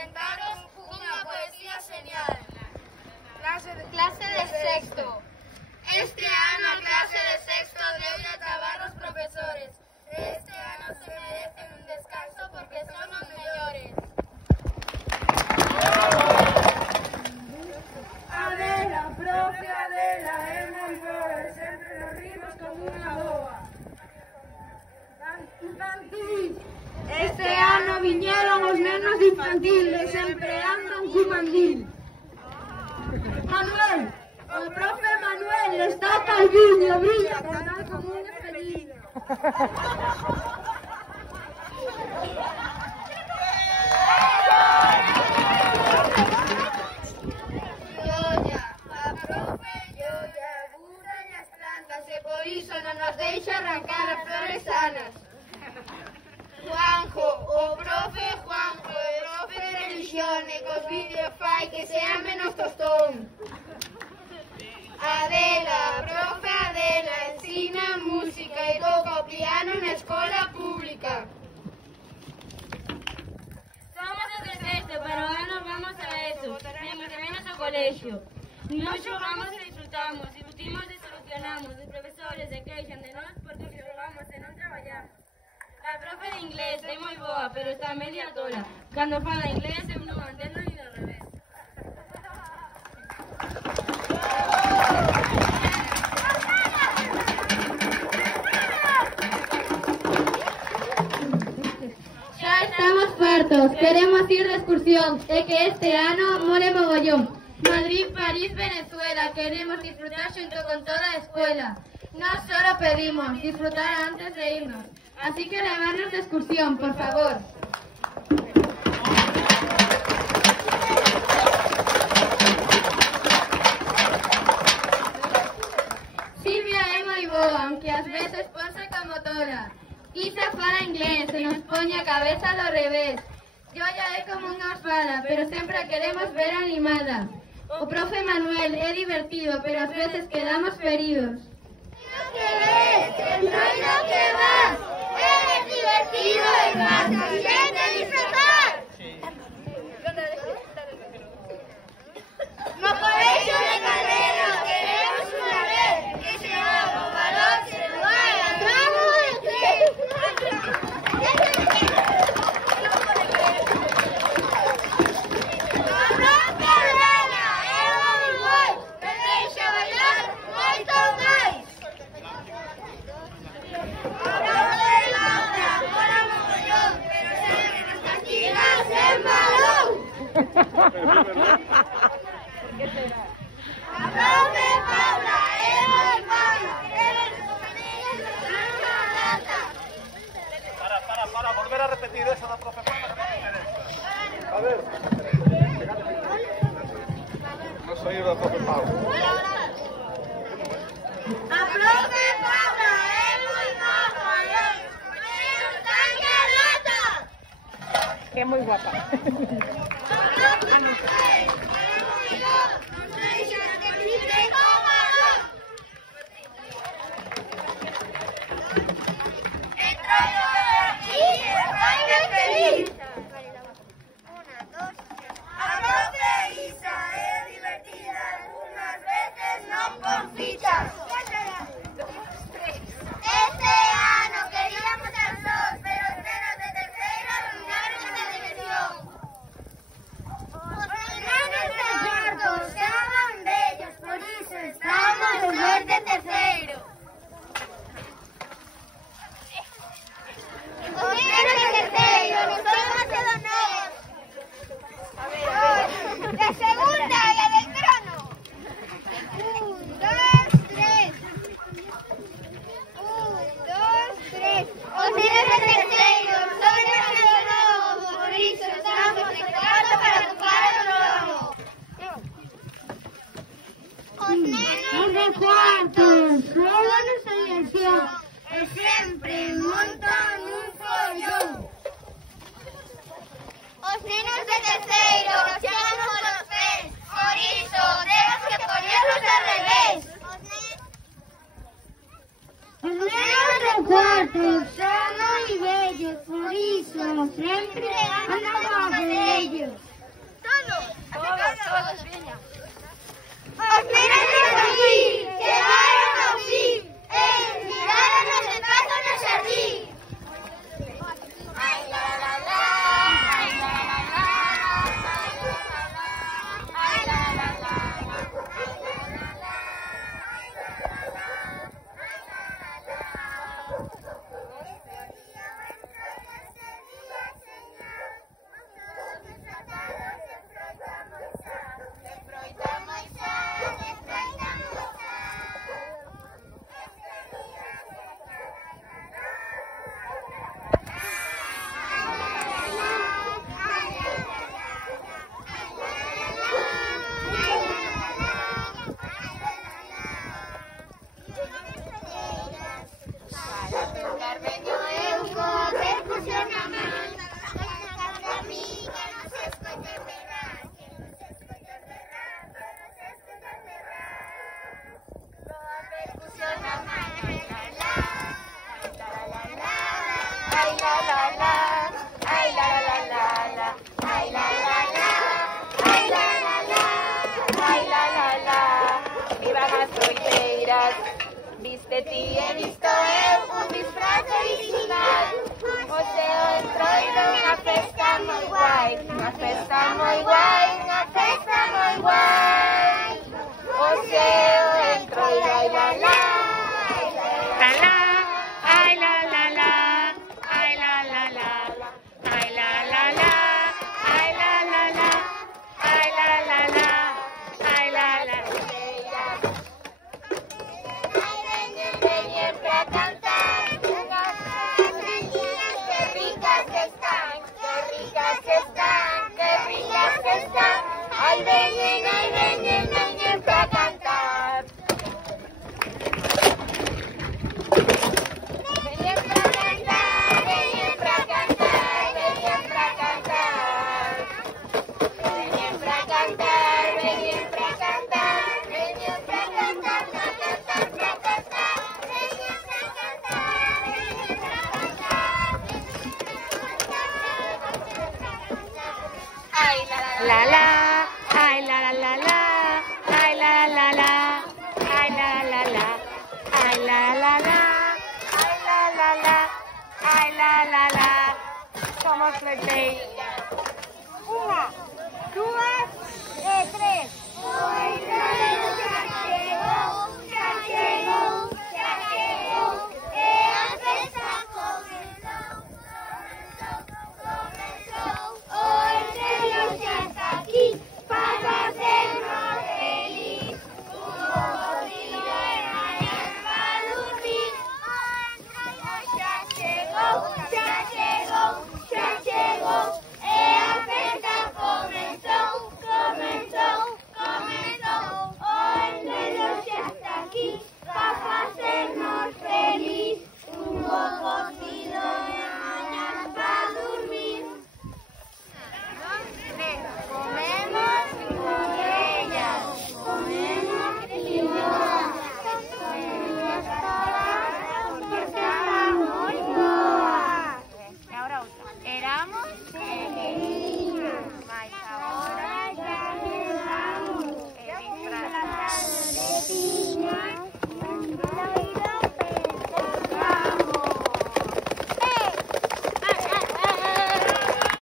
presentaros unha poesía genial. Clase de sexto. Este ano a clase de sexto debe acabar os profesores. Este ano se merecen un descanso porque son os mellores. Adela, profe Adela, é moi boa, sempre nos rimos como unha boa. Infantil. Este ano viñeron os nenos de infantil e sempre andan cun mandil. Manuel, o profe Manuel está calviño, brilla con tal como un espelliño. Por iso non nos deixa arrancar as flores sanas. Juanjo, o profe de religión e cos vídeos fai que sea menos tostón. Adela, profe Adela, ensina música e toca o piano na escola pública. Somos os de sexto, pero ahora nos vamos a eso, temos de menos ao colexio. Nos xogamos e disfrutamos, discutimos e solucionamos, os profesores se queixan de nós porque xogamos e non traballamos. A profe de inglés é moi boa, pero está media tola. Cando fala inglés eu non entendo ni do revés. Xa estamos fartos, queremos ir de excursión e que este ano mole mogollón. Madrid, París, Venezuela, queremos disfrutar xunto con toda a escuela. Nos solo pedimos disfrutar antes de irnos, así que levarnos de excursión, por favor. Silvia é moi boa, aunque ás veces ponse como tola. Isa fala inglés e nos poñe a cabeza do revés. Joia é como unha osvada, pero sempre a queremos ver animada. O profe Manuel é divertido, pero ás veces quedamos feridos. Que ves, que soy lo que vas, eres divertido y más consciente de disfrutar. No colegio de Calero queremos una vez que se haga un balón, se lo vaya a tramo de tres. Para volver a repetir eso, la profe. A ver. No soy la profe Paula. A profe Paula es muy guapa, Que é moi guapa. Este ano queríamos as dos, pero os nenos de terceiro arruinaron a televisión. Os nenos de cuarto estaban bellos, por iso estamos os de terceiro. Os nenos de terceiro non son macedonios. De segunda e a del trono. 1, 2, 3. 1, 2, 3. Os nenos de terceiro son de novo, por iso estamos preparando para ocupar o trono. Os nenos de cuarto son a ilusión e sempre montan un follón. Os nenos de terceiro xogan polos pés, por iso temos que poñernos ao revés. Os nenos de cuarto son moi bellos, por iso sempre andan a ellos. Todos, veña. Os nenos aquí, quedaron ao fin, e tiraron de paso no xardín. Ai la la la, ai la la la, ai la la la, Viste ti e visto eu un disfraz original. O seu entroido unha festa moi guai, unha festa moi guai, unha festa moi guai. O seu entroido, ai la la, ai la la la, ai la la la, ai la la la, ai la la la, ai la la la, ai la la la. Ay, veñen para cantar. Veñen para cantar, veñen para cantar, veñen para cantar. Veñen para cantar, veñen para cantar, veñen para cantar, cantar, para cantar. Veñen para cantar, veñen para cantar. Ay, la la. Ay la la la la, ay la la la, ay la la la, ay la la la, ay la la la, ay la la la. Somos Fleteiras. 1, 2 e 3.